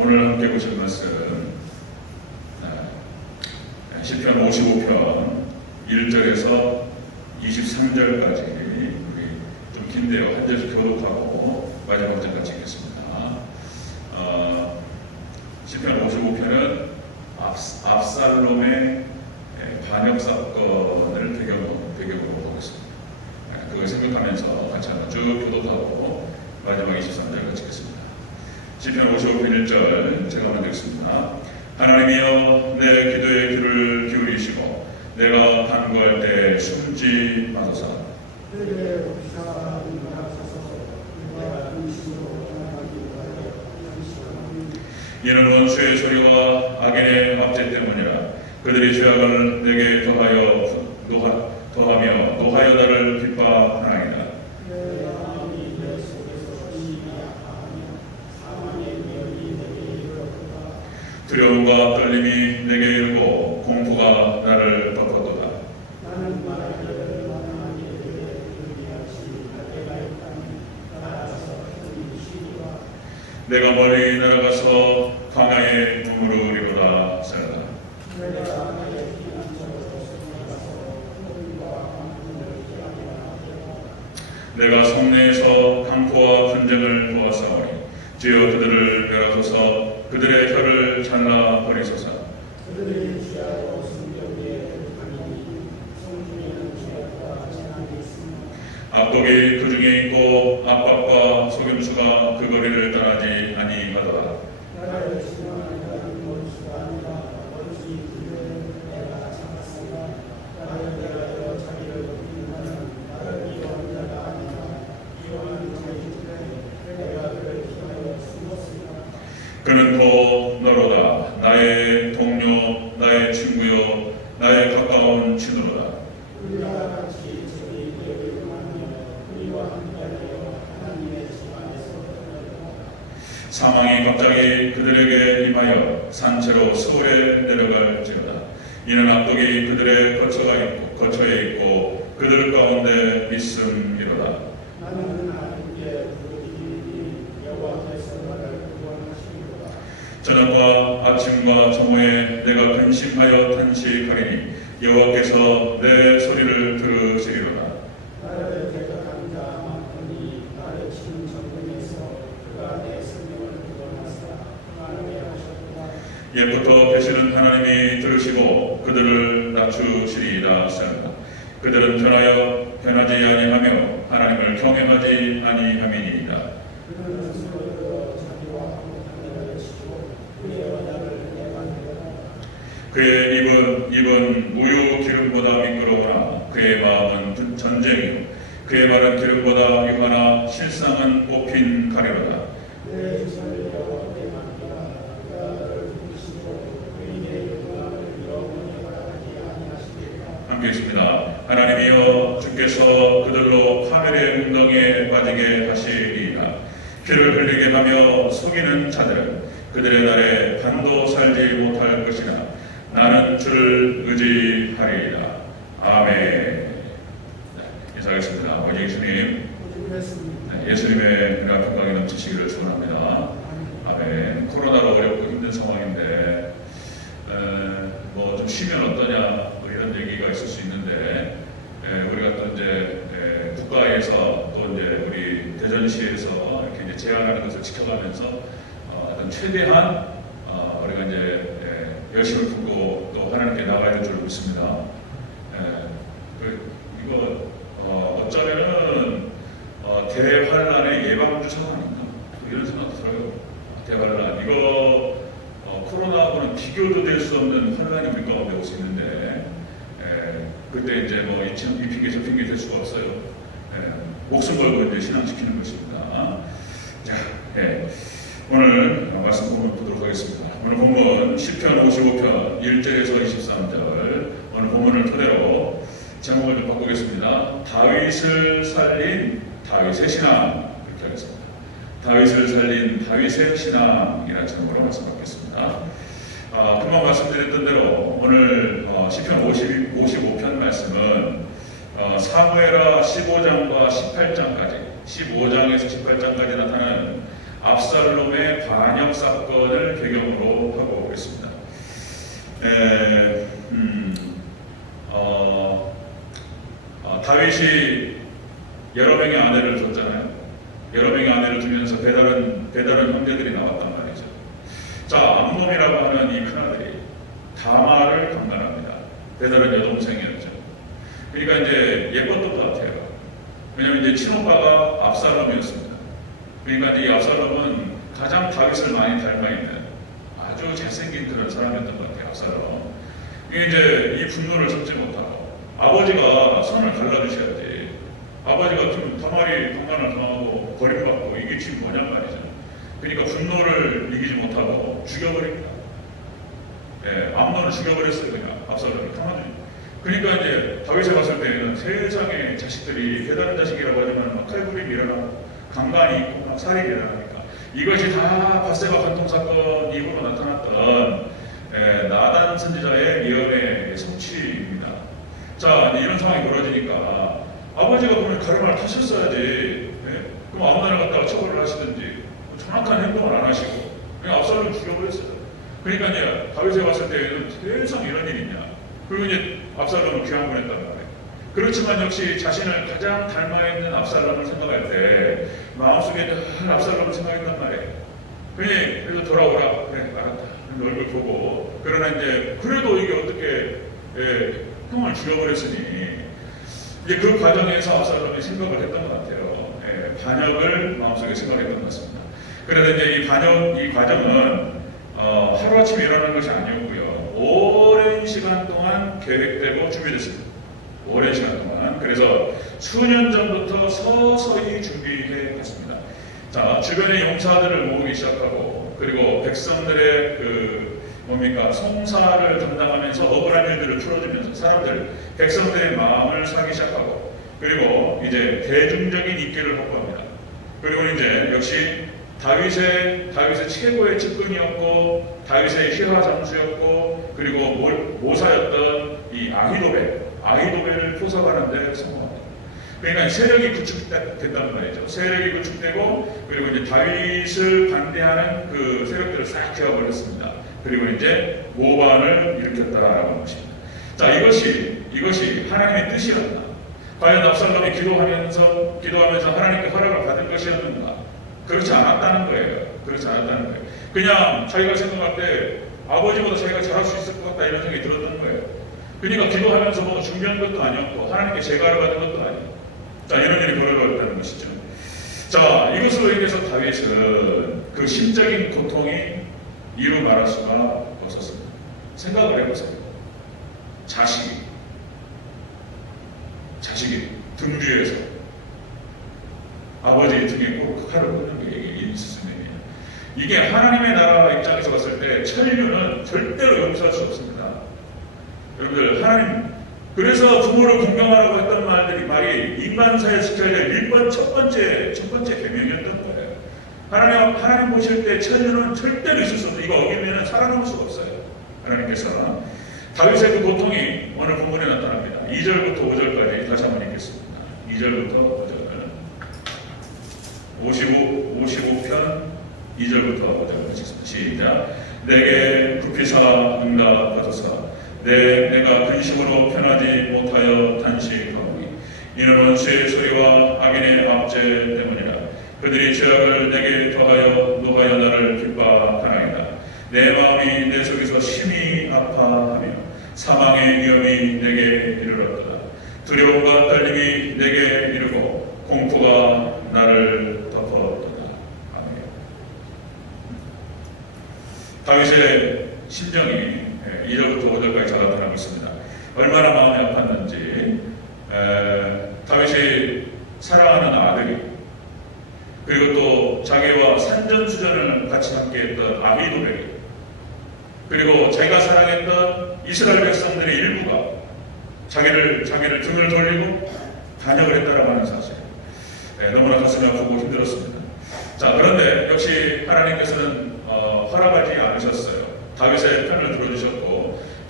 오늘 함께 보실 말씀 시편 55편 1절에서 23절까지 우리 좀 긴데요. 한 절씩 교독하고 마지막 절까지 읽겠습니다. 시편 55편은 압살롬의 반역 사건을 배경으로 보겠습니다. 그걸 생각하면서 같이 한번 쭉 교독하고 마지막 23절까지 읽겠습니다. 시편 55편 1절 제가 먼저 읽습니다. 하나님이여 내 기도에 귀를 기울이시고 내가 간구할 때 숨지 마소서. 이는 원수의 소리와 악인의 압제 때문이라. 그들이 죄악을 내게 더하며 노하여 나를 기뻐하나이다. 두려움과 떨림이 내게 이르고 공포가 나를 덮어도다. 내가 멀리 날아가서 광야에 머무르리로다. 살라. 내가 성내에서 강포와 분쟁을 보았사오니 주여 그들을 멸하소서. 그들의 혀를 잘라 버리소서. 악독이 그 중에 있고 압박과 속임수가 그 거리를 떠나지 아니하더라. 그는 곧 너로다. 나의 동료, 나의 친구요, 나의 가까운 친구로다. 사망이 갑자기 그들에게 임하여 산채로 서울에 내려갈지어다. 이는 악독이 그들의 거처에 있고 그들 가운데 있음이로다. 저녁과 아침과 정오에 내가 근심하여 탄식하리니 여호와께서 내 소리를 들으시리로다. 옛부터 계시는 하나님이 들으시고 그들을 낮추시리이다. 그들은 변하지 아니하며 하나님을 경외하지 아니함이니이다. 그의 입은 우유 기름보다 미끄러우나 그의 마음은 전쟁이요 그의 말은 기름보다 유하나 실상은 뽑힌 가래로다. 함께 있습니다. 하나님이여 주께서 그들로 카멜의 운동에 빠지게 하시리이다. 피를 흘리게 하며 속이는 자들은 그들의 날에 반도 살지 못할 것이나 나는 주를 의지하리이다. 아멘. 네, 인사하겠습니다. 아버지 예수님, 예수님의 은혜와 평강이 넘치시기를 축원합니다. 아멘. 코로나로 어렵고 힘든 상황인데 뭐 좀 쉬면 어떠냐 뭐 이런 얘기가 있을 수 있는데 우리가 또 이제 국가에서 또 이제 우리 대전시에서 이렇게 이제 제한하는 것을 지켜가면서 어떤 최대한 우리가 이제 열심을 품고 또 하나님께 나가야 될 줄 믿습니다. 이거 어쩌면은 대환란의 예방주사가 아닌가 이런 생각도 들어요. 대환란 이거 코로나하고는 비교도 될 수 없는 환란이 우리 가운데 올 수 있는데 그때 이제 뭐 이 핑계 저 핑계 될 수가 없어요. 목숨 걸고 이제 신앙 지키는 것입니다. 자, 오늘 말씀 본문 보도록 하겠습니다. 오늘 본문 시편 55편 1절에서 23절 오늘 본문을 토대로 제목을 좀 바꾸겠습니다. 다윗을 살린 다윗의 신앙 이렇게 하겠습니다. 다윗을 살린 다윗의 신앙이라는 제목으로 말씀 받겠습니다. 금방 말씀드렸던 대로 오늘 시편 55편 말씀은 사무엘하 15장과 18장까지 15장에서 18장까지 나타나는 압살롬의 반역 사건을 배경으로 하고 있습니다. 다윗이 여러 명의 아내를 뒀잖아요. 여러 명의 아내를 두면서 배다른 형제들이 나왔단 말이죠. 자, 암논이라고 하는 이 큰아들이 다말을 강간합니다. 배다른 여동생이었죠. 그러니까 이제 예뻤던 것 같아요. 왜냐하면 이제 친오빠가 압살롬이었습니다. 그러니까 이 압살롬은 가장 다윗을 많이 닮아 있는 아주 잘생긴 그런 사람이었던 것 같아요. 압살롬. 이제 이 분노를 참지 못하고 아버지가 선을 갈라주셔야지. 아버지가 좀 다말이 강간을 당하고 버림받고 이게 지금 뭐냔 말이죠. 그러니까 분노를 이기지 못하고 죽여버립니다. 예, 암논을 죽여버렸어요. 그냥 압살롬을 강간을. 그러니까 이제 다윗에 봤을 때는 세상에 자식들이 배다른 자식이라고 하지만 막 칼부림이 일어나고 강간이 있고 막 살인이 일어나니까 이것이 다 밧세바 간통 사건 이후로 나타났던 나단 선지자의 예언의 성취입니다. 자, 이런 상황이 벌어지니까 아버지가 그러면 가르마를 타셨어야지. 그럼 아무나 갖다가 처벌을 하시든지 정확한 행동을 안 하시고 그냥 압살롬을 죽여버렸어요. 그러니까 이제 다윗에 봤을 때는 세상 이런 일이 있냐. 그리고 이제 압살롬을 귀양보냈단 말이에요. 그렇지만 역시 자신을 가장 닮아있는 압살롬을 생각할 때 마음속에 늘 압살롬을 생각했단 말이에요. 그래서 돌아오라. 그래, 알았다. 얼굴 보고. 그러나 이제 그래도 이게 어떻게 형을 죽여버렸으니 이제 그 과정에서 압살롬이 생각을 했던 것 같아요. 반역을 마음속에 생각했던 것 같습니다. 그래서 이제 이 과정은 하루아침에 일어나는 것이 아니었고요. 오랜 시간 동안 계획되고 준비됐습니다. 오랜 시간 동안. 그래서 수년 전부터 서서히 준비해 갔습니다. 자, 주변의 용사들을 모으기 시작하고, 그리고 백성들의 송사를 담당하면서 억울한 일들을 풀어주면서 백성들의 마음을 사기 시작하고, 그리고 이제 대중적인 인기를 확보합니다. 그리고 이제 역시 다윗의 최고의 측근이었고, 다윗의 희화 장수였고, 그리고 모사였던 이 아히도벨을 포섭하는데 성공합니다. 그러니까 세력이 구축됐단 말이죠. 세력이 구축되고, 그리고 이제 다윗을 반대하는 그 세력들을 싹 제어버렸습니다. 그리고 이제 모반을 일으켰다라고 하는 것입니다. 자, 이것이 하나님의 뜻이었나? 과연 압살롬이 기도하면서 하나님께 허락을 받은 것이었는가? 그렇지 않았다는 거예요. 그냥 자기가 생각할 때 아버지보다 자기가 잘할 수 있을 것 같다 이런 생각이 들었던 거예요. 그러니까 기도하면서 뭐 준비한 것도 아니었고 하나님께 제가를 받은 것도 아니고, 자, 이런 일이 벌어졌다는 것이죠. 자, 이것으로 인해서 다윗은 그 심적인 고통이 이루 말할 수가 없었습니다. 생각을 해보세요. 자식이 등 뒤에서 아버지 등에 꼭 칼을 꽂는 게 이게 수준이에요. 이게 하나님의 나라 입장에서 봤을 때 천류는 절대로 용서할 수 없습니다. 여러분들, 하나님, 그래서 부모를 공경하라고 했던 말이 인간사에 지켜야 될 첫 번째 계명이었던 거예요. 하나님 보실 때 천류는 절대로 있을 수 없어요. 이거 어기면 살아남을 수가 없어요. 하나님께서 다윗의 그 고통이 오늘 본문에 나타납니다. 2절부터 5절까지 다시 한번 읽겠습니다. 2절부터 5절은 55편 2절부터 5절까지 읽겠습니다. 시작. 내게 굽히사 응답하소서. 내가 근심으로 편하지 못하여 단식하오니 이는 원수의 소리와 악인의 압제 때문이라. 그들이 죄악을 내게 더하여 노하여 나를 핍박하나이다. 내 마음이 내 속에서 심히 아파하며 사망의 위험이 내게 이르렀도다. 두려움과 떨림이 내게 이르고 공포가 나를 덮었도다. 아멘. 다윗의 심정이 2절부터 5절까지 잘 나타나고 있습니다. 얼마나 마음이 아팠는지, 다윗이 사랑하는 아들이, 그리고 또 자기와 산전수전을 같이 함께했던 아히도벨이, 그리고 자기가 사랑했던 이스라엘 백성들의 일부가 자기를 등을 돌리고 반역을 했다라고 하는 사실, 너무나 가슴이 아프고 힘들었습니다. 자, 그런데 역시 하나님께서는 허락하지 않으셨어요. 다윗의 편을 들어주셨고,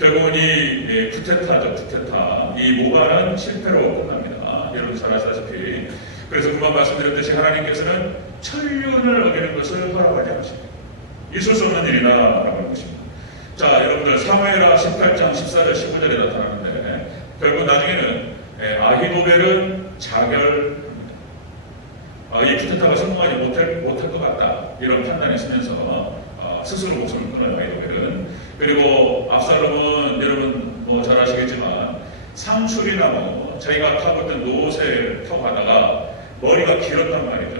결국은 이 쿠데타, 이 모반은 실패로 끝납니다. 여러분 잘 아시다시피. 그래서 금방 말씀드렸듯이 하나님께서는 천륜을 어기는 것을 허락하지 않으십니다. 있을 수 없는 일이다라고 하는 것입니다. 자, 여러분들 사무엘하 18장 14절 15절에 나타나는데 결국 나중에는 아히도벨은 자결합니다. 이 쿠데타가 성공하지 못할 것 같다 이런 판단이 있으면서 스스로 목숨을 끊어요. 아히도벨은. 그리고 압살롬은 여러분 뭐 잘 아시겠지만 상술이나무 자기가 타고 있던 노새를 타고 가다가 머리가 길었단 말이죠.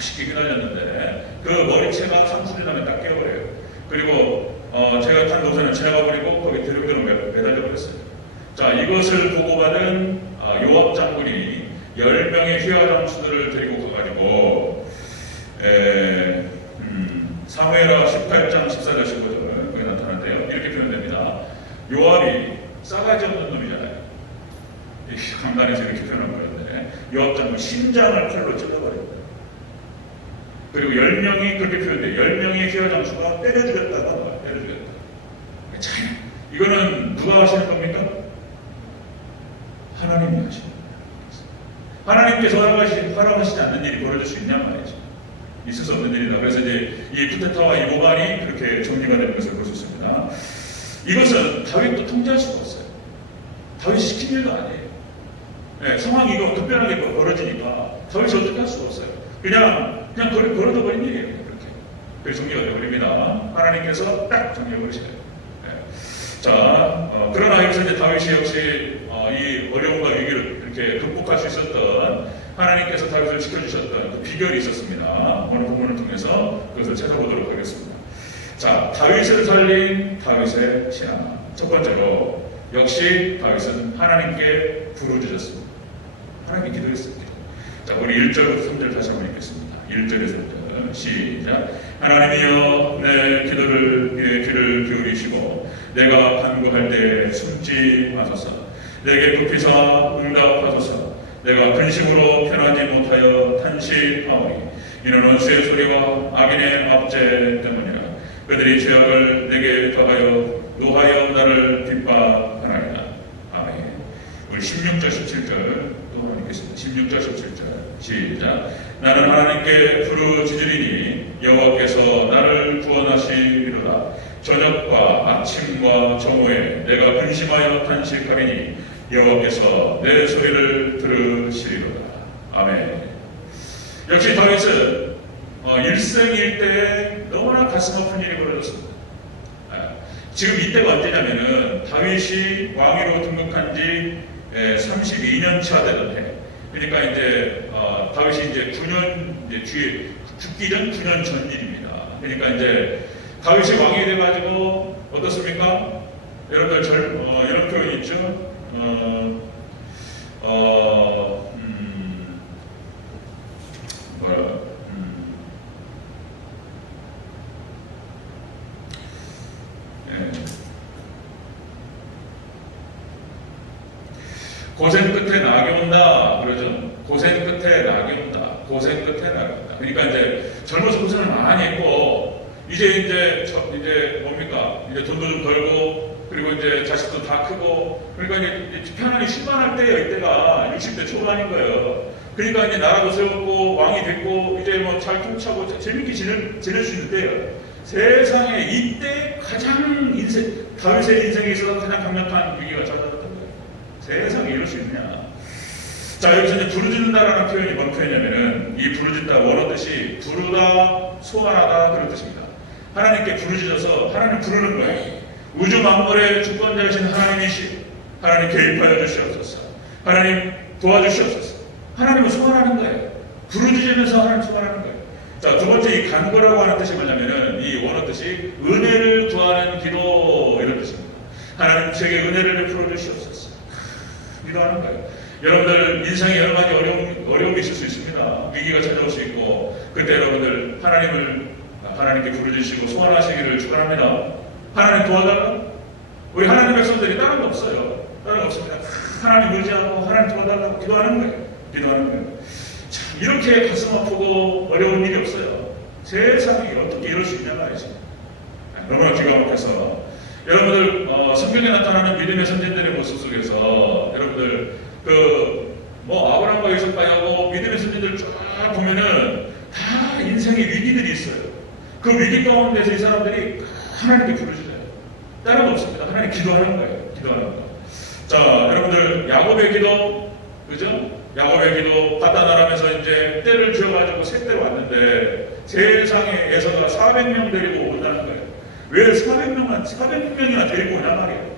쉽게 휘날렸는데 그 머리채가 상술이나무에 딱 깨어버려요. 그리고 제가 탄 노새는 지나가 버리고 거기 드릉드릉 매달려 버렸어요. 자, 이것을 보고받은 요압 장군이 10명의 휘하 장수들을 데리고 가가지고 사무엘하 18장 14절 15절 거기 나타나는데요. 이렇게 표현됩니다. 요압이 싸가지 없는 놈이잖아요. 강단에서 이렇게 표현한 건데 요압 장군 심장을 칼로 찔러버립니다. 그리고 10명이 그렇게 표현돼요. 10명의 휘하 장수가 때려 죽였다가 때려 죽였다. 참, 이거는 누가 하시는 겁니까? 하나님이 하시는 겁니다. 하나님께서 허락하시지 않는 일이 벌어질 수 있냐 말이죠. 있을 수 없는 일이다. 그래서 이제 이 쿠데타와 이 모반이 그렇게 정리가 되는 것을 볼 수 있습니다. 이것은 다윗도 통제할 수가 없어요. 다윗이 시킨 일도 아니에요. 네, 상황이 이거 급변하게 벌어지니까 다윗이 어떻게 할 수가 없어요. 그냥 벌어져버린 일이에요. 그렇게. 그래서 정리가 되어버립니다. 하나님께서 딱 정리해버리셔요. 네. 자, 그러나 여기서 이제 다윗이 역시 이 어려움과 위기를 이렇게 극복할 수 있었던 하나님께서 다윗을 지켜주셨던 그 비결이 있었습니다. 오늘 부분을 통해서 그것을 찾아보도록 하겠습니다. 자, 다윗을 살린 다윗의 신앙. 첫 번째로 역시 다윗은 하나님께 부르짖었습니다. 하나님께 기도했습니다. 자, 우리 1절부터 3절 다시 한번 읽겠습니다. 1절에서 3절 시작. 하나님이여 내 기도를 귀를 기울이시고 내가 간구할 때 숨지 마소서. 내게 급히서 응답하소서. 내가 근심으로 편하지 못하여 탄식하오니 이는 원수의 소리와 악인의 압제 때문이라. 그들이 죄악을 내게 더하여 노하여 나를 핍박하나이다. 아멘. 우리 16절 17절 또 한번 읽겠습니다. 16절 17절 시작. 나는 하나님께 부르짖으리니 여호와께서 나를 구원하시리로다. 저녁과 아침과 정오에 내가 근심하여 탄식하리니 여호와께서 내 소리를 들으시리로다. 아멘. 역시 다윗은 일생일대에 너무나 가슴 아픈 일이 벌어졌습니다. 지금 이때가 언제냐면은 다윗이 왕위로 등극한 지 32년 차 되던 해. 그러니까 이제 다윗이 이제 9년 뒤에 죽기 전 9년 전 일입니다. 그러니까 이제 다윗이 왕이 돼가지고 어떻습니까? 여러분들 이런 표현이 있죠. 고생 끝에 낙이 온다 그러죠. 고생 끝에 낙이 온다. 고생 끝에 낙이 온다. 그러니까 이제 젊어서 고생을 많이 했고 이제 뭡니까? 이제 돈도 좀 벌고 그리고 이제 자식도 다 크고 그러니까 이제 편안히 쉴만할 때예요. 이때가 60대 초반인 거예요. 그러니까 이제 나라도 세웠고 왕이 됐고 이제 뭐 잘 통치하고 재밌게 지낼 수 있는 때예요. 세상에 이때 가장 다윗의 인생에 있어서 가장 강력한 위기가 찾아왔던 거예요. 세상에 이럴 수 있느냐. 자, 여기서 이제 부르짖는다라는 표현이 뭔 표현이냐면은 이 부르짖다 원어 뜻이 부르다, 소환하다 그런 뜻입니다. 하나님께 부르짖어서 하나님 부르는 거예요. 우주 만물의 주권자이신 하나님이시 하나님 개입하여 주시옵소서. 하나님 도와주시옵소서. 하나님을 소환하는 거예요. 부르짖으면서 하나님 소환하는 거예요. 자, 두 번째 이 간구라고 하는 뜻이 뭐냐면은 이 원어 뜻이 은혜를 구하는 기도 이런 뜻입니다. 하나님 제게 은혜를 베풀어 주시옵소서. 기도하는 거예요. 여러분들 인생에 여러 가지 어려움이 있을 수 있습니다. 위기가 찾아올 수 있고 그때 여러분들 하나님께 부르짖으시고 소환하시기를 축원합니다. 하나님 도와달라. 우리 하나님 백성들이 다른 거 없어요. 다른 거 없습니다. 하나님 의지하고 하나님 도와달라고 기도하는 거예요. 기도하는 거예요. 참 이렇게 가슴 아프고 어려운 일이 없어요. 세상이 어떻게 이럴 수 있냐 말이지. 너무나 기가 막혀서 여러분들 성경에 나타나는 믿음의 선진들의 모습 속에서 여러분들 아브라함과 이삭과 야곱 믿음의 선진들 쫙 보면은 다 인생의 위기들이 있어요. 그 위기 가운데서 이 사람들이 하나님께 부르짖어요. 다른 거 없습니다. 하나님 기도하는 거예요. 기도하는 거. 자, 여러분들 야곱의 기도, 그죠? 야곱의 기도 바다나라면서 이제 떼를 지어가지고 셋대로 왔는데 세상에 에서가 400명 데리고 온다는 거예요. 왜 400명이나 데리고 오냐 말이에요.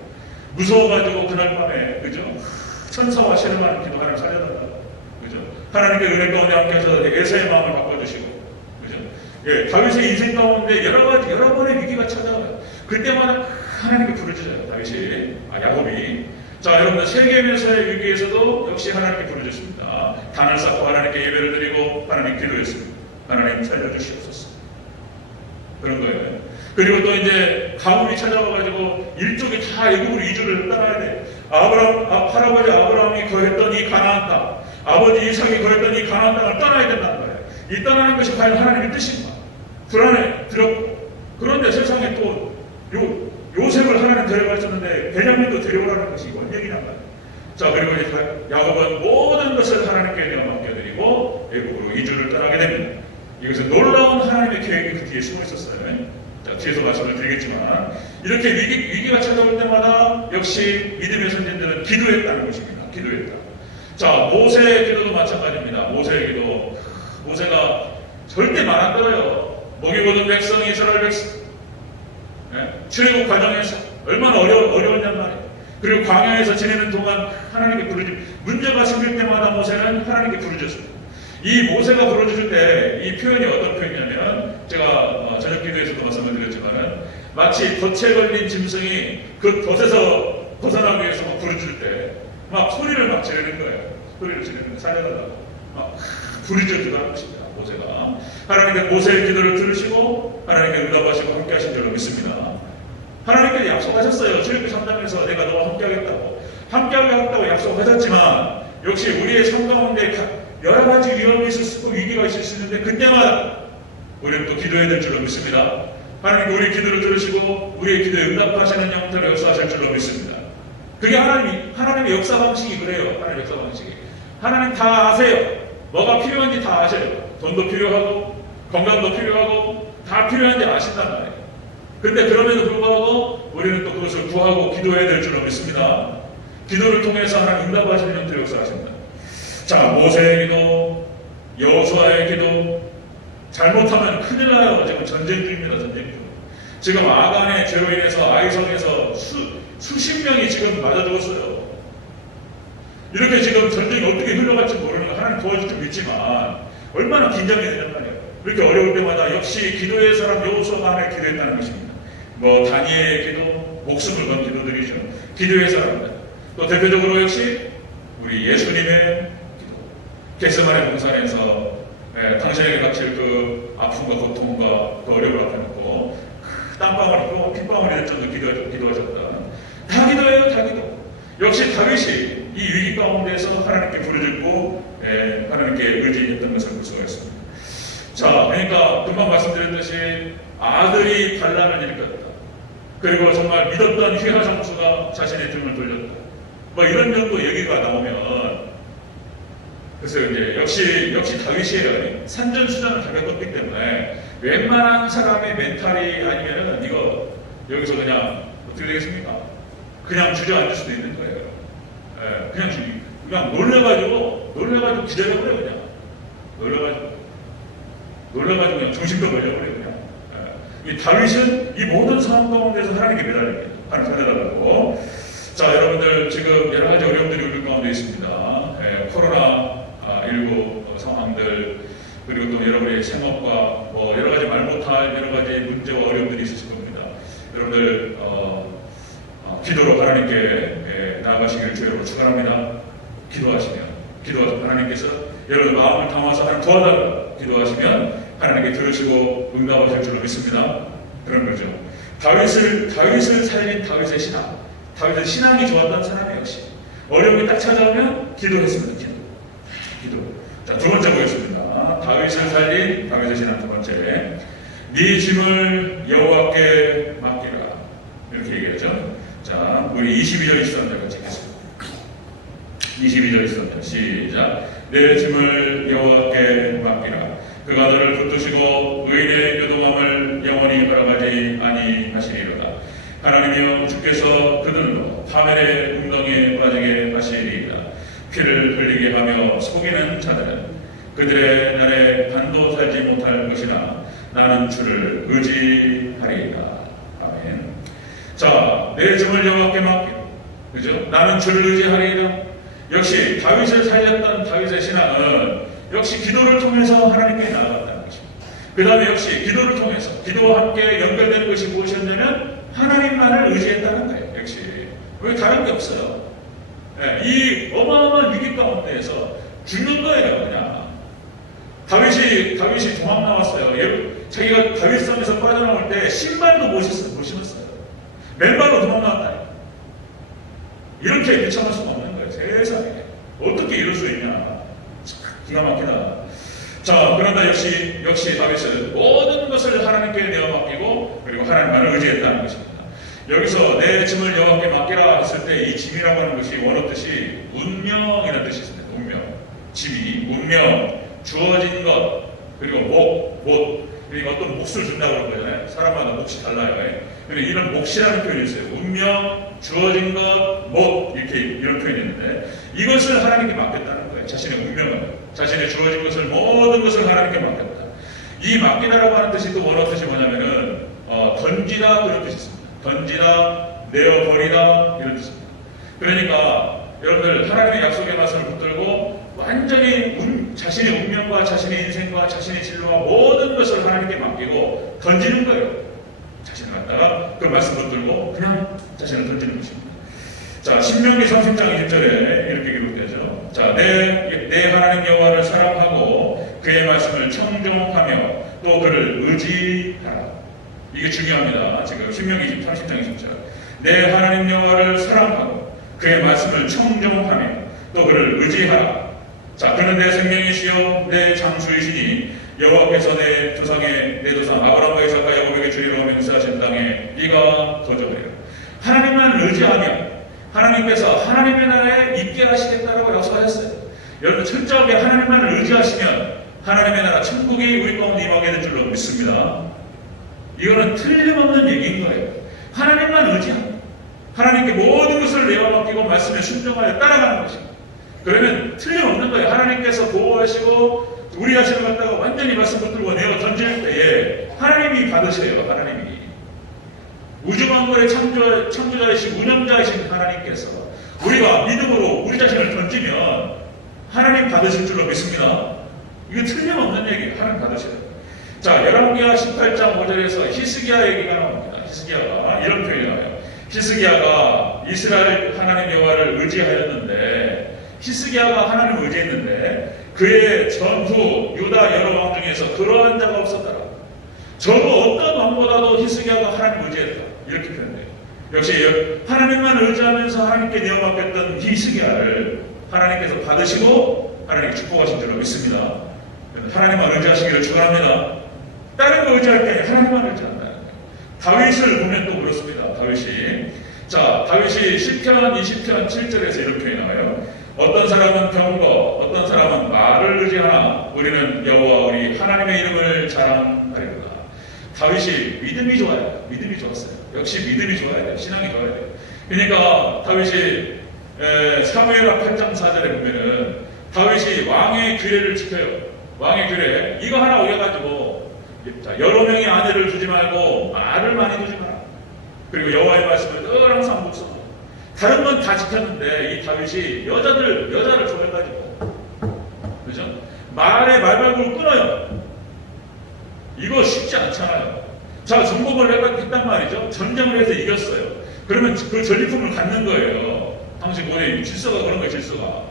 무서워가지고 그날 밤에, 그죠? 천사와 신음하는 기도 하나님 살려달라. 그죠? 하나님께 은혜 가운데 함께 하셔서 에서의 마음을 바꿔주시고, 그죠? 예, 다윗의 인생 가운데 여러 번의 위기가 찾아와요. 그때마다 하나님께 부르짖어요. 다윗이, 야곱이. 자, 여러분들 세겜에서의 위기에서도 역시 하나님께 부르짖습니다. 단을 쌓고 하나님께 예배를 드리고 하나님 기도했습니다. 하나님 살려주시옵소서. 그런 거예요. 그리고 또 이제 가뭄이 찾아와가지고 일족이 다 애굽으로 이주를 떠나야 돼. 할아버지 아브라함이 거했던 이 가나안 땅, 아버지 이삭이 거했던 이 가나안 땅을 떠나야 된다는 거예요. 이 떠나는 것이 과연 하나님의 뜻인가? 불안해, 두렵고. 그런데 세상에 또 요셉을 하나님 데려가셨는데 베냐민도 데려오라는 것이 원력이란 말이에요. 자, 그리고 이제 야곱은 모든 것을 하나님께 내어 맡겨드리고 애굽으로 이주를 떠나게 됩니다. 이것은 놀라운 하나님의 계획이 그 뒤에 숨어 있었어요. 자, 뒤에서 말씀을 드리겠지만 이렇게 위기가 찾아올 때마다 역시 믿음의 선진들은 기도했다는 것입니다. 기도했다. 자, 모세의 기도도 마찬가지입니다. 모세의 기도. 모세가 절대 말 안 들어요. 먹이고든 백성이 이스라엘 백성. 출애굽 과정에서 얼마나 어려웠냔 말이에요. 그리고 광야에서 지내는 동안 하나님께 부르짖, 문제가 생길 때마다 모세는 하나님께 부르짖었습니다. 이 모세가 부르짖을 때 이 표현이 어떤 표현이냐면 제가 저녁 기도에서도 말씀을 드렸지만은 마치 덫에 걸린 짐승이 그 덫에서 벗어나기 위해서 막 부르짖을 때 막 소리를 막 지르는 거예요. 소리를 지르는 거예요. 살려달라고 막 부르짖었다는 것입니다. 모세가 하나님께 모세의 기도를 들으시고 하나님께 응답하시고 함께 하신 줄로 믿습니다. 하나님께서 약속하셨어요. 출애굽기 3장에서 내가 너와 함께하겠다고 함께하겠다고 약속하셨지만 역시 우리의 삶 가운데 여러 가지 위험이 있을 수 있고 위기가 있을 수 있는데 그때마다 우리는 또 기도해야 될 줄로 믿습니다. 하나님께 우리의 기도를 들으시고 우리의 기도에 응답하시는 영혼들을 역사하실 줄로 믿습니다. 그게 하나님의 역사 방식이 그래요. 하나님의 역사 방식이. 하나님 다 아세요. 뭐가 필요한지 다 아셔요. 돈도 필요하고 건강도 필요하고 다 필요한지 아신단 말이에요. 근데 그럼에도 불구하고 우리는 또 그것을 구하고 기도해야 될 줄로 믿습니다. 기도를 통해서 하나님 응답하시는 영들을 역사하십니다. 자, 모세의 기도, 여호수아의 기도, 잘못하면 큰일 나요. 지금 전쟁 중입니다. 전쟁 중. 지금 아간의 죄로 인해서 아이성에서 수십 명이 지금 맞아 죽었어요. 이렇게 지금 전쟁이 어떻게 흘러갈지 모르는 거 하나님 도와줄 줄 믿지만 얼마나 긴장이 되냔 말이에요. 이렇게 어려울 때마다 역시 기도의 사람 여호수아가 하나님 기도했다는 것입니다. 뭐 다니엘의 기도, 목숨을 건 기도들이죠. 기도의 사람입니다. 또 대표적으로 역시 우리 예수님의 기도. 겟세마네 동산에서 당신에게 닥칠 그 아픔과 고통과 그 어려움을 앞에 놓고 땀방울이 흐르고 핏방울이 될 정도 기도하셨다. 다 기도예요. 다 기도. 역시 다윗이 이 위기 가운데서 하나님께 부르짖고 하나님께 의지했던 것을 볼 수가 있습니다. 자, 그러니까 금방 말씀드렸듯이 아들이 반란을 일으켰다. 그리고 정말 믿었던 휘하 장수가 자신의 등을 돌렸다. 뭐 이런 정도 얘기가 나오면 그래서 이제 역시 다윗이에요. 산전수전을 다 겪었기 때문에 웬만한 사람의 멘탈이 아니면은 이거 여기서 그냥 어떻게 되겠습니까? 그냥 주저앉을 수도 있는 거예요. 그냥 놀래가지고 기절해버려 그냥. 놀래가지고 그냥 중심도 걸려버려 그냥. 이 다윗은 이 모든 상황 가운데서 하나님께 매달립니다. 하나님 살려달라고. 자, 여러분들 지금 여러 가지 어려움들이 우리 가운데 있습니다. 코로나19 상황들 그리고 또 여러분의 생업과 뭐 여러 가지 말 못할 여러 가지 문제와 어려움들이 있으실 겁니다. 여러분들 기도로 하나님께 나아가시기를 주여로 축원합니다. 기도하시면 하나님께서 여러분 마음을 담아서 하나님 도와달라 기도하시면 하나님께 들으시고 응답하실 줄로 믿습니다. 그런 거죠. 다윗을 살린 다윗의 신앙. 다윗의 신앙이 좋았던 사람이 역시 어려움이 딱 찾아오면 기도했습니다. 기도. 자, 두 번째 보겠습니다. 다윗을 살린 다윗의 신앙 두 번째. 네 짐을 여호와께 맡기라. 이렇게 얘기하죠. 자, 우리 22절 23절 같이 하겠습니다. 22절 23절 시작. 내 짐을 여호와께 맡기라. 그가 너를 붙드시고 의인의 요동함을 영원히 허락하지 아니하시리로다. 하나님이여 주께서 그들로 파멸의 웅덩이에 빠지게 하시리이다. 피를 흘리게 하며 속이는 자들은 그들의 날에 반도 살지 못할 것이나 나는 주를 의지하리이다. 아멘. 자, 내 짐을 여호와께 맡기고, 그죠? 나는 주를 의지하리이다. 역시 다윗을 살렸던 다윗의 신앙은 역시 기도를 통해서 하나님께 나아갔다는 것입니다. 그 다음에 역시 기도를 통해서 기도와 함께 연결되는 것이 무엇이었냐면 하나님만을 의지했다는 거예요. 역시 왜 다른 게 없어요. 네, 이 어마어마한 위기 가운데에서 죽는 거예요. 그냥 다윗이 도망 나왔어요. 자기가 다윗 성에서 빠져나올 때 신발도 못 신었어요. 맨발로 도망 나왔다. 이렇게 비참할 수가 없는 거예요. 세상에 어떻게 이럴 수 있냐. 기가 막히다. 자, 그런다 역시 다윗은 모든 것을 하나님께 내어 맡기고 그리고 하나님만을 의지했다는 것입니다. 여기서 내 짐을 여호와께 맡기라 했을 때 이 짐이라고 하는 것이 원어 뜻이 운명이라는 뜻이 있습니다. 운명, 짐이 운명, 주어진 것, 그리고 못, 그러니까 어떤 몫을 준다고 그런 거잖아요. 사람마다 몫이 달라요. 그러니까 이런 몫이라는 표현이 있어요. 운명, 주어진 것, 못, 이런 표현이 있는데 이것을 하나님께 맡겼다는 거예요. 자신의 운명을, 자신의 주어진 것을, 모든 것을 하나님께 맡겼다. 이 맡기다라고 하는 뜻이 또 원어 뜻이 뭐냐면은 던지다 그런 뜻이 있습니다. 던지다, 내어버리다 이런 뜻입니다. 그러니까 여러분들 하나님의 약속의 말씀을 붙들고 완전히 자신의 운명과 자신의 인생과 자신의 진로와 모든 것을 하나님께 맡기고 던지는 거예요. 자신을 갖다가 그 말씀 붙들고 그냥 자신을 던지는 것입니다. 자, 신명기 30장 20절에 이렇게 기록되죠. 자, 내 하나님 여호와를 사랑하고 그의 말씀을 청종하며 또 그를 의지하라. 이게 중요합니다. 지금 신명기 30장 20절. 내 하나님 여호와를 사랑하고 그의 말씀을 청종하며 또 그를 의지하라. 자, 그는 내 생명이시요 내 장수이시니 여호와께서 내 조상 아브라함과 이삭과 야곱에게 주리로 맹세하신 땅에 네가 거저버리라. 하나님만 의지하면 하나님께서 하나님의 나라에 있게 하시겠다라고 약속하셨어요. 여러분 철저하게 하나님만 의지하시면 하나님의 나라 천국이 우리 가운데 임하게 될 줄로 믿습니다. 이거는 틀림없는 얘기인 거예요. 하나님만 의지합니다. 하나님께 모든 것을 내어맡기고 말씀에 순종하여 따라가는 것입니다. 그러면 틀림없는 거예요. 하나님께서 보호하시고 우리 자신을 갖다가 완전히 말씀 붙들고 내어 던질 때에 하나님이 받으세요. 하나님이 우주만물의 창조자이신 운영자이신 하나님께서 우리가 믿음으로 우리 자신을 던지면 하나님 받으실 줄로 믿습니다. 이거 틀림없는 얘기예요. 하나님 받으세요. 자, 열왕기하 18장 5절에서 히스기야 얘기가 나옵니다. 히스기야가 이런 표현이 나와요. 히스기야가 이스라엘 하나님 여호와를 의지하였는데 히스기야가 하나님을 의지했는데 그의 전후 유다 여러 왕 중에서 그러한 자가 없었더라. 저도 어떤 왕보다도 히스기야가 하나님을 의지했다. 이렇게 표현돼요. 역시 하나님만 의지하면서 하나님께 내어맡겼던 히스기야를 하나님께서 받으시고 하나님께 축복하신 줄로 믿습니다. 하나님만 의지하시기를 축원합니다. 다른 거 의지할 때 하나님만 의지한다는 거예요. 다윗을 보면 또 그렇습니다. 다윗이 시편 20편 7절에서 이렇게 표현이 나와요. 어떤 사람은 병거, 어떤 사람은 말을 의지하나 우리는 여호와 우리 하나님의 이름을 자랑하리로다. 다윗이 믿음이 좋아요. 믿음이 좋았어요. 역시 믿음이 좋아야 돼요. 신앙이 좋아야 돼요. 그러니까 다윗이 사무엘하 8장 4절에 보면은 다윗이 왕의 규례를 지켜요. 왕의 규례 이거 하나 올려가지고 여러 명의 아내를 두지 말고 말을 많이 두지 마라. 그리고 여호와의 말씀을 늘 항상 묵상하고 다른 건 다 지켰는데 이 다윗이 여자를 좋아해가지고 그죠? 말의 말발굽을 끊어요. 이거 쉽지 않잖아요. 자, 정복을 했단 말이죠. 전쟁을 해서 이겼어요. 그러면 그 전리품을 갖는 거예요. 당시 고대 질서가 그런 거예요. 질서가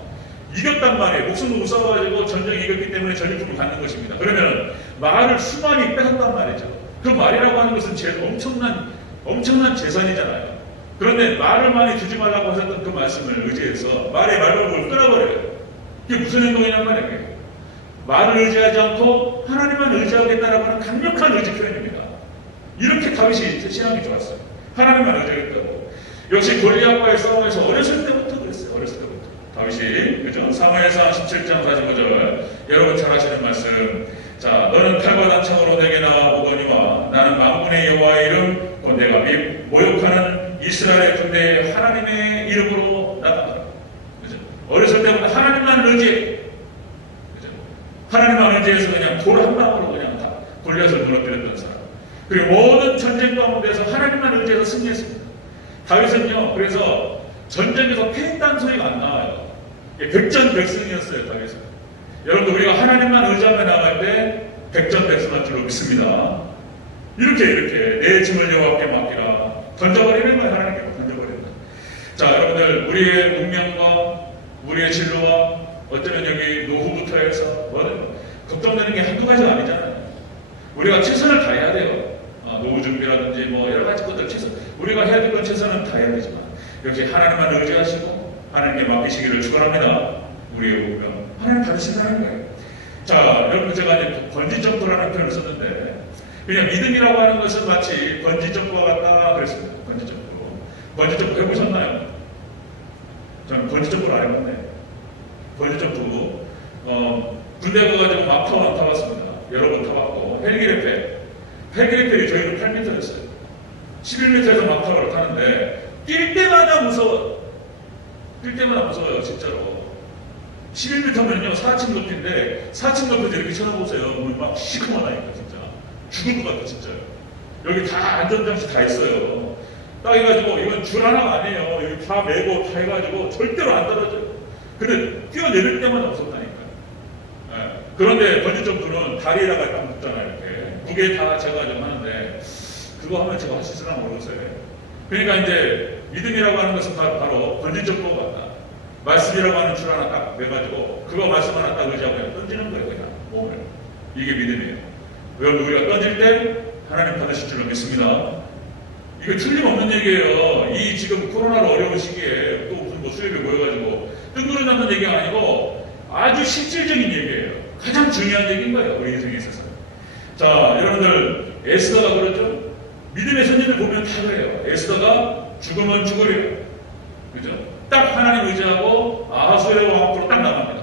이겼단 말이에요. 목숨을 못 싸워가지고 전쟁에 이겼기 때문에 전리품을 갖는 것입니다. 그러면 말을 수많이 뺏었단 말이죠. 그 말이라고 하는 것은 제일 엄청난 재산이잖아요. 그런데 말을 많이 두지 말라고 하셨던 그 말씀을 의지해서 말의 말발굽을 끊어버려요. 이게 무슨 행동이란 말이에요? 말을 의지하지 않고 하나님만 의지하겠다라고 하는 강력한 의지 표현입니다. 이렇게 다윗이 신앙이 좋았어요. 하나님만 의지하겠다고. 역시 골리앗과의 싸움에서 어렸을 때부터 그랬어요. 어렸을 때부터. 다윗이 그죠? 사무엘상 17장 45절 여러분 잘 아시는 말씀. 자, 너는 칼과 단창으로 내게 나아오거니와 나는 만군의 여호와의 이름 곧 내가 모욕하는 이스라엘의 군대의 하나님의 이름으로 나가라. 그죠? 어렸을 때부터 하나님만 의지해. 그죠? 하나님만 의지해서 그냥 돌 한 방으로 그냥 다 골리앗을 무너뜨렸던 사람. 그리고 모든 전쟁 가운데서 하나님만 의지해서 승리했습니다. 다윗은요, 그래서 전쟁에서 패했다는 소리가 안 나와요. 백전백승이었어요, 다윗은. 여러분, 우리가 하나님만 의지하며 나갈 때 백전백승할 줄로 믿습니다. 이렇게 내 짐을 여호와께 맡기라. 던져버리는 거예요. 하나님께 던져버리는 거예요. 자, 여러분들, 우리의 운명과 우리의 진로와 어쩌면 여기 노후부터 해서 걱정되는 게 한두 가지가 아니잖아요. 우리가 최선을 다해야 돼요. 노후 준비라든지 뭐 여러 가지 것들 우리가 해야 될 건 최선은 다해야 되지만 이렇게 하나님만 의지하시고 하나님께 맡기시기를 축원합니다. 우리의 운명 하나님 받으신다는 거예요. 자, 여러분, 제가 이제 번지점프라는 표현을 썼는데 그냥 믿음이라고 하는 것은 마치 번지점프와 같다 그랬습니다. 번지점프 해보셨나요? 저는 번지점프를 안 해봤네. 번지점프 군대 가가지고 막 타봤습니다. 여러 번 타봤고 헬기레펠이 저희는 8m였어요. 11m에서 막타를 타는데 뛸 때마다 무서워요. 진짜로. 11m면요 4층 높이인데 4층 높이에서 이렇게 쳐다보세요. 막 시커먼하니까 진짜 죽을 것 같아 진짜요. 여기 다 안전장치 다 있어요. 딱 해가지고 이건 줄 하나가 아니에요. 여기 다 메고 다 해가지고 절대로 안 떨어져요. 근데 뛰어내릴 때마다 무섭다니까요. 네. 그런데 번지점프는 다리에다가 딱 묶잖아요. 이렇게 무게 다 제가 좀 하는데 그거 하면 제가 할 수 있으나 모르겠어요. 그러니까 이제 믿음이라고 하는 것은 바로 번지점프가 같다. 말씀이라고 하는 줄 하나 딱 매가지고 그거 말씀 하나 딱 의지하고 그냥 던지는 거예요. 그냥 몸을. 이게 믿음이에요. 여러분, 우리가 던질 때 하나님 받으실 줄로 믿습니다. 이거 틀림없는 얘기예요. 이 지금 코로나로 어려운 시기에 또 무슨 뭐 수협이 모여가지고 뜬구름 잡는 얘기가 아니고 아주 실질적인 얘기예요. 가장 중요한 얘기인 거예요. 우리 인생에 있어서. 자, 여러분들 에스더가 그렇죠? 믿음의 선진을 보면 다 그래요. 에스더가 죽으면 죽으리라. 그죠? 딱 하나님 의지하고 아하수에로 왕 앞으로 딱 나갑니다.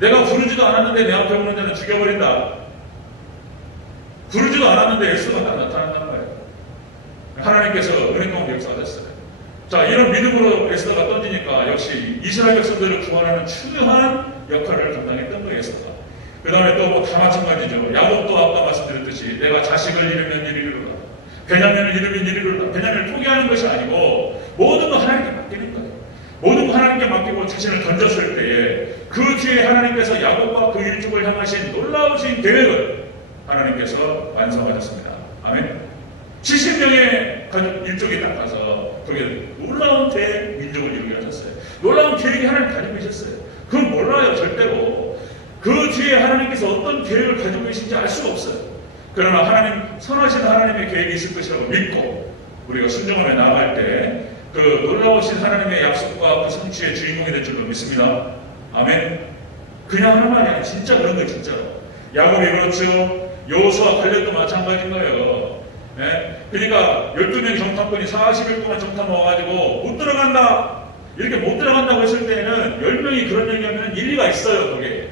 내가 부르지도 않았는데 내 앞에 오는 자는 죽여버린다. 부르지도 않았는데 에스더가 딱 나타난다는 거예요. 하나님께서 은혜 가운데 역사하셨어요. 자, 이런 믿음으로 에스더가 던지니까 역시 이스라엘 백성들을 구원하는 중요한 역할을 감당했던 거예요, 에스더가. 그 다음에 또 뭐 다 마찬가지죠. 야곱도 아까 말씀드렸듯이 내가 자식을 잃으면 이르리로다. 베냐민을 잃으면 이르리로다. 베냐민을 포기하는 것이 아니고 모든 거 하나님께 맡기는 거예요. 모든 거 하나님께 맡기고 자신을 던졌을 때에 그 뒤에 하나님께서 야곱과 그 일족을 향하신 놀라우신 계획을 하나님께서 완성하셨습니다. 아멘. 70명의 가족 일족이 딱 가서 거기에 놀라운 대민족을 이루게 하셨어요. 놀라운 계획이 하나님 가지고 계셨어요. 그건 몰라요, 절대로. 그 뒤에 하나님께서 어떤 계획을 가지고 계신지 알 수가 없어요. 그러나 하나님, 선하신 하나님의 계획이 있을 것이라고 믿고 우리가 순종하며 나아갈 때 그 놀라우신 하나님의 약속과 그 성취의 주인공이 될 줄로 믿습니다. 아멘. 그냥 하는 말이 아니에요. 진짜 그런 거예요, 진짜로. 야곱이 그렇죠. 여호수아 칼렙도 마찬가지인 거예요. 네? 그러니까 12명 정탐꾼이 40일 동안 정탐 와가지고 못 들어간다. 이렇게 못 들어간다고 했을 때에는 10명이 그런 얘기하면 일리가 있어요, 거기에.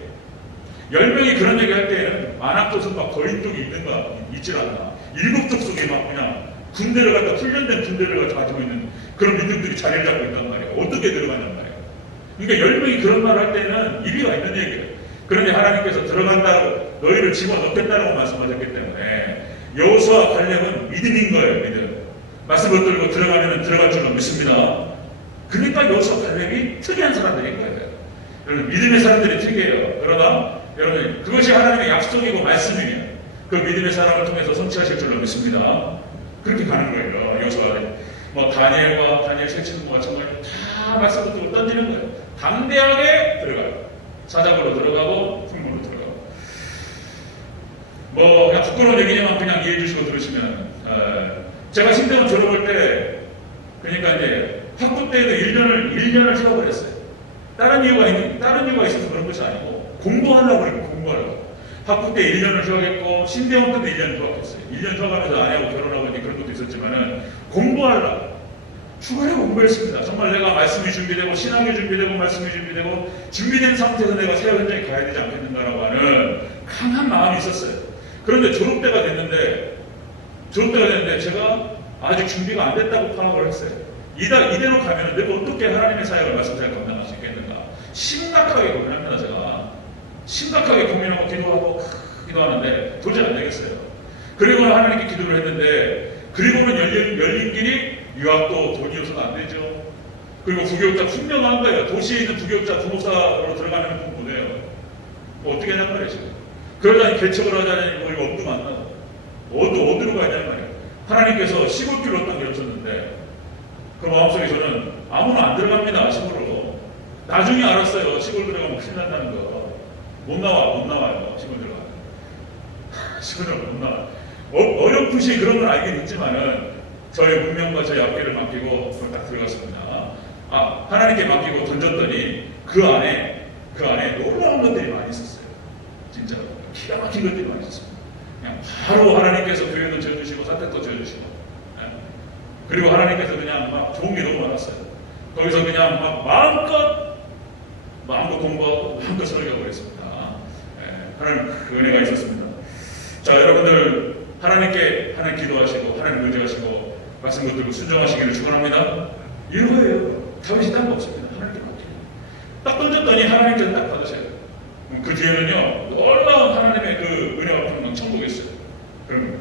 10명이 그런 얘기 할 때에는 안압도성과 거인족이 있는가 있질 않나. 7족 속에 막 그냥 군대를 갖다 훈련된 군대를 가지고 있는 그런 믿음들이 자리를 잡고 있단 말이에요. 어떻게 들어가냔 말이에요. 그러니까 10명이 그런 말을 할 때는 일리가 있는 얘기예요. 그런데 하나님께서 들어간다고 너희를 집어넣겠다라고 말씀하셨기 때문에 여호수아 칼렙은 믿음인 거예요. 믿음. 말씀을 들고 들어가면 들어갈 줄로 믿습니다. 그러니까 여호수아 칼렙이 특이한 사람들인 거예요. 여러분, 믿음의 사람들이 특이해요. 그러나 여러분, 그것이 하나님의 약속이고 말씀이에요. 그 믿음의 사람을 통해서 성취하실 줄로 믿습니다. 그렇게 가는 거예요. 여호수아 뭐 다니엘과 다니엘 세치는 정말 다 말씀을 듣고 던지는 거예요. 담대하게 들어가요. 사자굴로 들어가고 풀무로 들어가고. 뭐 그냥 부끄러운 얘기지만 그냥 이해해 주시고 들으시면 제가 신대원 졸업할 때 그러니까 이제 학부 때에도 1년을 쉬어버렸어요. 다른 이유가 있어서 그런 것이 아니고 공부하려고 그래요. 공부하려고. 학부 때 1년을 휴학했고 신대원 때도 1년 휴학했어요. 1년 휴학하면서 아내하고 결혼하고 그런 것도 있었지만은 공부하려고. 죽으려고 공부했습니다. 정말 내가 말씀이 준비되고 신학이 준비되고 말씀이 준비되고 준비된 상태에서 내가 새로 현장에 가야 되지 않겠는가라고 하는 강한 마음이 있었어요. 그런데 졸업때가 됐는데 제가 아직 준비가 안 됐다고 파악을 했어요. 이대로 가면 내가 어떻게 하나님의 사역을 말씀자를 감당할 수 있겠는가. 심각하게 고민합니다. 제가 심각하게 고민하고 기도하는데 도저히 안 되겠어요. 그리고는 하나님께 기도를 했는데, 그리고는 열린 길이 유학도 돈이 없어서 안 되죠. 그리고 부교육자 분명한 거예요. 도시에 있는 부교육자 부목사로 들어가면 돈 보내요. 어떻게 하냔 말이에요. 그러다니 개척을 하자니 뭐 이거 엄두가 안 나고 어디로 가냐는 말이에요. 하나님께서 시골길로 딱 열었었는데 그 마음속에 저는 아무나 안 들어갑니다. 시골로. 나중에 알았어요. 시골 들어가면 큰일 난다는 거. 못 나와요. 시골 들어가면. 시골 들어가면 못 나와요. 어렴풋이 그런 걸 알긴 있지만은 저의 운명과 저의 앞길을 맡기고 그걸 딱 들어갔습니다. 하나님께 맡기고 던졌더니 그 안에 놀라운 것들이 많이 있었어요. 진짜 기가 막힌 것들이 많이 있었습니다. 그냥 바로 하나님께서 교회도 지어주시고 사택도 지어주시고, 그리고 하나님께서 그냥 막 좋은 게 너무 많았어요. 거기서 그냥 막 마음껏 공부하고 마음껏 설교하고 그랬습니다. 하나님 그 은혜가 있었습니다. 자, 여러분들 하나님께 기도하시고 하나님 의지하시고 말씀 붙들고 순종하시기를 축원합니다. 이거예요. 다윗이 딴 거 없습니다. 하나님께 맡기고 딱 던졌더니 하나님께서 딱 받으세요. 그 뒤에는요 놀라운 하나님의 그 은혜와 평강 천국이 있어요. 그럼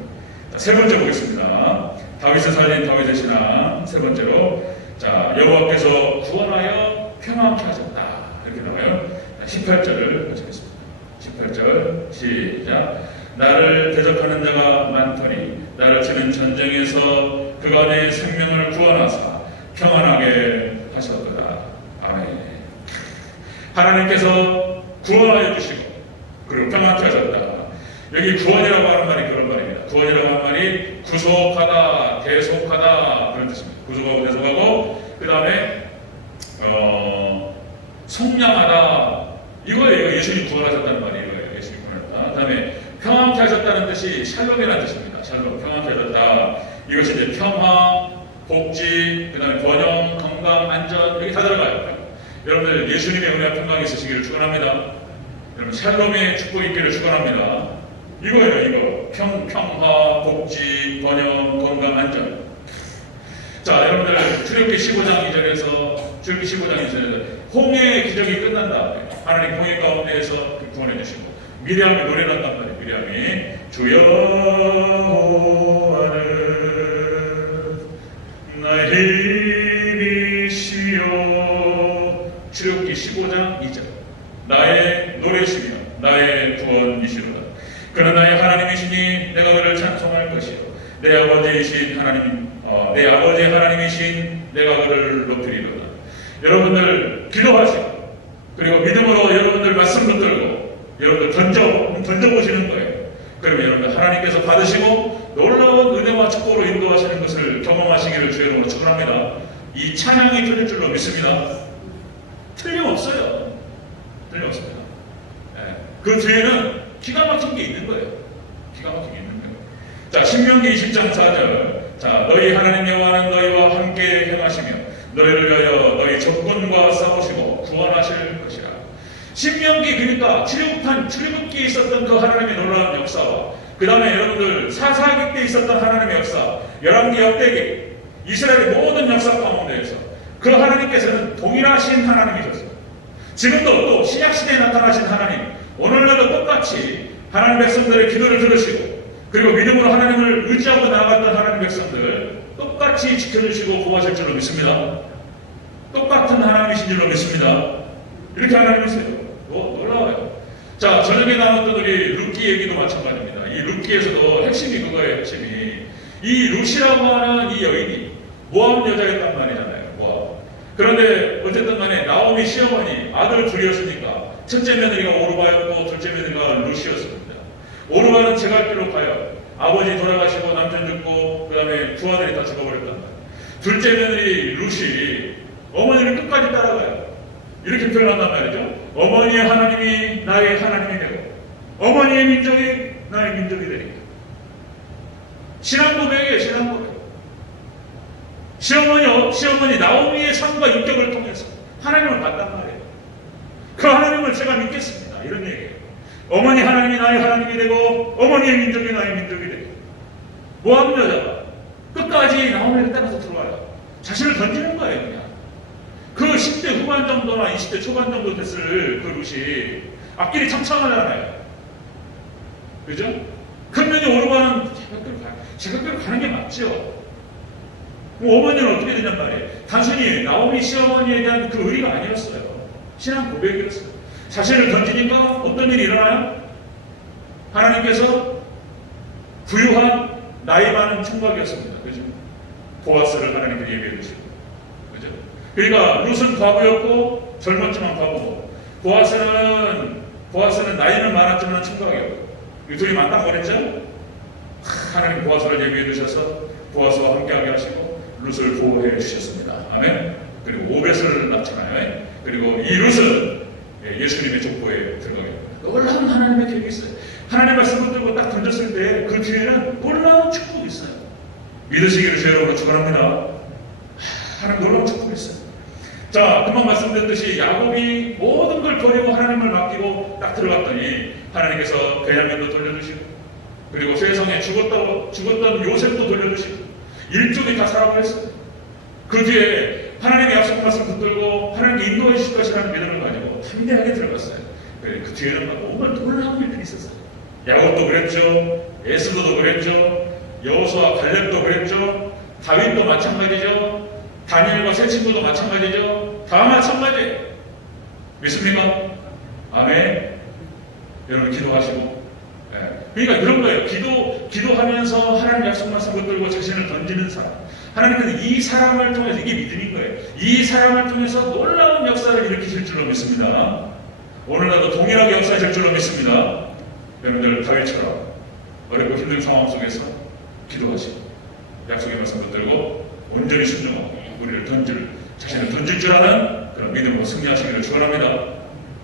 세 번째 보겠습니다. 다윗을 살린 다윗의 신앙 세 번째로, 자, 여호와께서 구원하여 평안케 하셨다 이렇게 나와요. 18절을 보시겠습니다. 18절 시작. 나를 대적하는 자가 많더니 나를 치는 전쟁에서 그가 내 생명을 구원하사 평안하게 하셨도다. 아멘. 하나님께서 구원하여 주시고 그리고 평안케 하셨다. 여기 구원이라고 하는 말이 그런 말입니다. 구원이라고 하는 말이 구속하다, 대속하다 그런 뜻입니다. 구속하고 대속하고 그 다음에 속량하다 이거예요. 예수님 구원하셨다는 말이 이거예요. 예수님 구원하셨다. 그 다음에 평안케 하셨다는 뜻이 샬롬이라는 뜻입니다. 샬롬, 평안케 하셨다. 이것이 이제 평화, 복지, 그 다음에 번영, 건강, 안전 여기 다 들어가요. 여러분들 예수님의 은혜와 평강이 있으시기를 축원합니다. 여러분 샬롬의 축복이 있기를 축원합니다. 이거예요. 이거 평화, 복지, 번영, 건강, 안전. 자, 여러분들 출애굽기 15장 2절에서 홍해의 기적이 끝난 다음에 하나님 홍해 가운데에서 구원해 주시고 미리암이 노래를 한단 말이에요. 미리암이 주 여호와는 나의 힘이시여. 출애굽기 15장 2절. 나의 노래시며 나의 구원이시로다. 그는 나의 하나님이시니 내가 그를 찬송할 것이요 내 아버지이신 하나님이신 내가 그를 높이리로다. 여러분들 기도하시고 그리고 믿음으로 여러분들 말씀 붙들고 여러분들 던져보시는 거예요. 그러면 여러분들 하나님께서 받으시고 놀라운 은혜와 축복으로 인도하시는 것을 경험하시기를 주의 이름으로 축원합니다. 이 찬양이 틀릴 줄로 믿습니다. 틀림없어요. 틀림없습니다. 그 뒤에는 기가 막힌 게 있는 거예요. 기가 막힌 게 있는 거예요. 자, 신명기 20장 4절. 자, 너희 하나님 여호와는 너희와 함께 행하시며 너희를 위하여 너희 적군과 싸우시고 구원하실 것이라. 신명기 그러니까 출애굽기에 있었던 그 하나님의 놀라운 역사와 그 다음에 여러분들 사사기 때 있었던 하나님의 역사, 열왕기 역대기 이스라엘의 모든 역사 가운데에서 그 하나님께서는 동일하신 하나님이셨어요. 지금도 또 신약시대에 나타나신 하나님, 오늘날도 똑같이 하나님 백성들의 기도를 들으시고 그리고 믿음으로 하나님을 의지하고 나아갔던 하나님 백성들 똑같이 지켜주시고 구하실 줄로 믿습니다. 똑같은 하나님이신 줄로 믿습니다. 이렇게 하나님이세요. 놀라워요. 자, 저녁에 나눴던 우리 룻기 얘기도 마찬가지입니다. 이 룻기에서도 핵심이 그거예요. 핵심이 이 룻이라고 하는 이 여인이 모압 여자였단 말이잖아요. 모압. 그런데 어쨌든 간에 나오미 시어머니 아들 둘이었으니까 첫째 며느리가 오르바였고 둘째 며느리가 룻이었습니다. 오르바는 제갈길로 가요. 아버지 돌아가시고 남편 죽고 그 다음에 두 아들이 다 죽어버렸단 말이에요. 둘째 며느리 룻이 어머니를 끝까지 따라가요. 이렇게 표현한단 말이죠. 어머니의 하나님이 나의 하나님이 되고 어머니의 민족이 나의 민족이 되니까. 신앙 고백이에요. 신앙 고백. 시어머니 나오미의 삶과 인격을 통해서 하나님을 봤단 말이에요. 그 하나님을 제가 믿겠습니다. 이런 얘기예요. 어머니 하나님이 나의 하나님이 되고 어머니의 민족이 나의 민족이 되고 모압 여자가 끝까지 나오미를 따라서 들어와요. 자신을 던지는 거예요. 그냥 그 10대 후반 정도나 20대 초반 정도 됐을 그 룻이 앞길이 참참하잖아요. 그죠? 큰면이 오르고 하는 제각대로 가는 게 맞죠. 어머니는 어떻게 되냔 말이에요. 단순히 나오미 시어머니에 대한 그 의리가 아니었어요. 신앙 고백이었어요. 자신을 던지니까 어떤 일이 일어나요? 하나님께서 부유한 나이 많은 총각이었습니다. 그죠? 보아스를 하나님께 예비해 주시고. 그죠? 그러니까 룻은 과부였고 젊었지만 과부고 보아스는 나이는 많았지만 총각이었고 이 둘이 맞닥거렸죠? 하나님 보아스를 예비해 주셔서 보아스와 함께하게 하시고 룻을 보호해 주셨습니다. 아멘. 그리고 오벳을 낳잖아요. 그리고 이 룻은 예수님의 족보에 들어가게 됩니다. 놀라운 하나님의 계획이 있어요. 하나님 말씀을 들고 딱 던졌을 때 그 뒤에는 놀라운 축복이 있어요. 믿으시기를 주 여러분으로 축원합니다. 하나님 놀라운 축복이 있어요. 자, 금방 말씀드렸듯이 야곱이 모든 걸 버리고 하나님을 맡기고 딱 들어갔더니 하나님께서 베냐민도 돌려주시고 그리고 세상에 죽었던 요셉도 돌려주시고 일족이 다 살아버렸어요. 그 뒤에 하나님의 약속 말씀 붙들고 하나님께 인도해 주실 것이라는 믿음을 가지고 담대하게 들어갔어요. 그 뒤에는 막 온갖 놀라운 일들이 있었어요. 야곱도 그랬죠. 에스더도 그랬죠. 여호수아 갈렙도 그랬죠. 다윗도 마찬가지죠. 다니엘과 세 친구도 마찬가지죠. 다 마찬가지예요. 믿습니까? 아멘. 여러분 기도하시고. 그러니까 이런 거예요. 기도하면서 하나님 약속 말씀 붙들고 자신을 던지는 사람. 하나님은 이 사람을 통해서 이게 믿음인 거예요. 이 사람을 통해서 놀라운 역사를 일으키실 줄로 믿습니다. 오늘날도 동일하게 역사하실 줄로 믿습니다. 여러분들 다윗처럼 어렵고 힘든 상황 속에서 기도하시고 약속의 말씀 붙들고 온전히 순종하고 우리를 자신을 던질 줄 아는 그런 믿음으로 승리하시기를 축원합니다.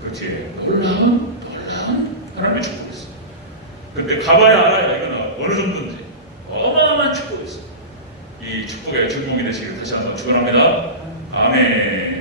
그 뒤에 놀라운 하나님의 축복이 있어요. 근데 가봐야 알아요. 이거는 어느 정도인지 어마어마한 축복이 있어요. 이 축복의 주인공이 되시기를 다시 한번 축원합니다. 아멘.